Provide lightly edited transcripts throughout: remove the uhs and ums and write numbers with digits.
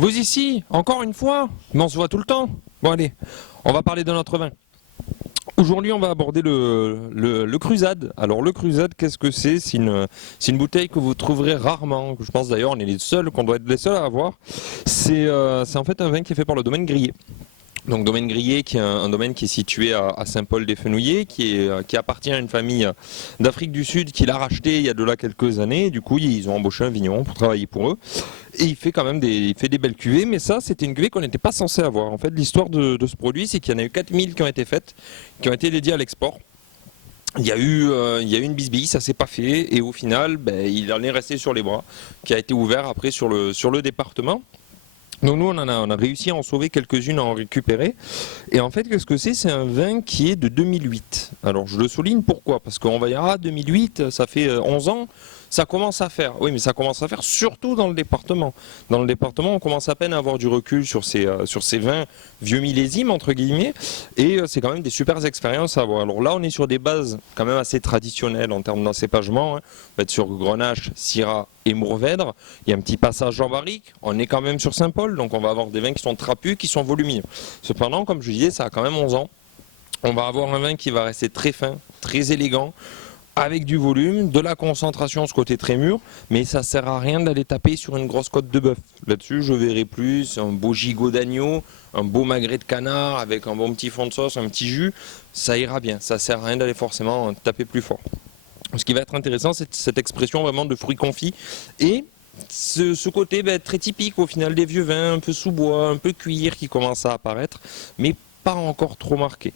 Vous ici, encore une fois? Mais on se voit tout le temps. Bon allez, on va parler de notre vin. Aujourd'hui, on va aborder le Cruzade. Alors le Cruzade, qu'est-ce que c'est? C'est une bouteille que vous trouverez rarement. Je pense d'ailleurs, on est les seuls, qu'on doit être les seuls à avoir. C'est en fait un vin qui est fait par le domaine Grillet. Donc domaine Grillet, qui est un domaine qui est situé à Saint-Paul-des-Fenouillers, qui appartient à une famille d'Afrique du Sud qui l'a racheté il y a de là quelques années. Du coup, ils ont embauché un vigneron pour travailler pour eux. Et il fait quand même il fait des belles cuvées, mais ça, c'était une cuvée qu'on n'était pas censé avoir. En fait, l'histoire de ce produit, c'est qu'il y en a eu 4000 qui ont été faites, qui ont été dédiées à l'export. Il y a eu une bisbille, ça s'est pas fait, et au final, il en est resté sur les bras, qui a été ouvert après sur le département. Donc nous, on a réussi à en sauver quelques-unes, à en récupérer. Et en fait, qu'est-ce que c'est? C'est un vin qui est de 2008. Alors je le souligne, pourquoi? Parce qu'on va dire, 2008, ça fait 11 ans, ça commence à faire. Oui, mais ça commence à faire surtout dans le département. Dans le département, on commence à peine à avoir du recul sur ces vins vieux millésimes, entre guillemets, et c'est quand même des super expériences à avoir. Alors là, on est sur des bases quand même assez traditionnelles en termes d'encépagement. On va être sur Grenache, Syrah et Mourvèdre. Il y a un petit passage en barrique. On est quand même sur Saint-Paul, donc on va avoir des vins qui sont trapus, qui sont volumineux. Cependant, comme je disais, ça a quand même 11 ans. On va avoir un vin qui va rester très fin, très élégant, avec du volume, de la concentration, ce côté très mûr, mais ça sert à rien d'aller taper sur une grosse côte de bœuf. Là-dessus, je verrai plus un beau gigot d'agneau, un beau magret de canard avec un bon petit fond de sauce, un petit jus, ça ira bien. Ça sert à rien d'aller forcément taper plus fort. Ce qui va être intéressant, c'est cette expression vraiment de fruits confits et ce côté très typique au final des vieux vins, un peu sous-bois, un peu cuir qui commence à apparaître, mais pas encore trop marqué.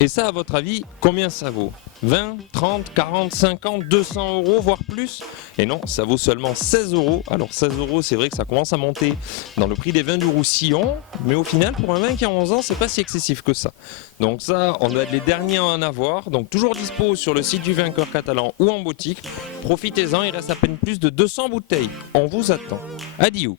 Et ça, à votre avis, combien ça vaut? 20, 30, 40, 50, 200 euros, voire plus? Et non, ça vaut seulement 16 euros. Alors 16 euros, c'est vrai que ça commence à monter dans le prix des vins du Roussillon, mais au final, pour un vin qui a 11 ans, c'est pas si excessif que ça. Donc ça, on doit être les derniers à en avoir. Donc toujours dispo sur le site du Vainqueur Catalan ou en boutique. Profitez-en, il reste à peine plus de 200 bouteilles. On vous attend. Adieu.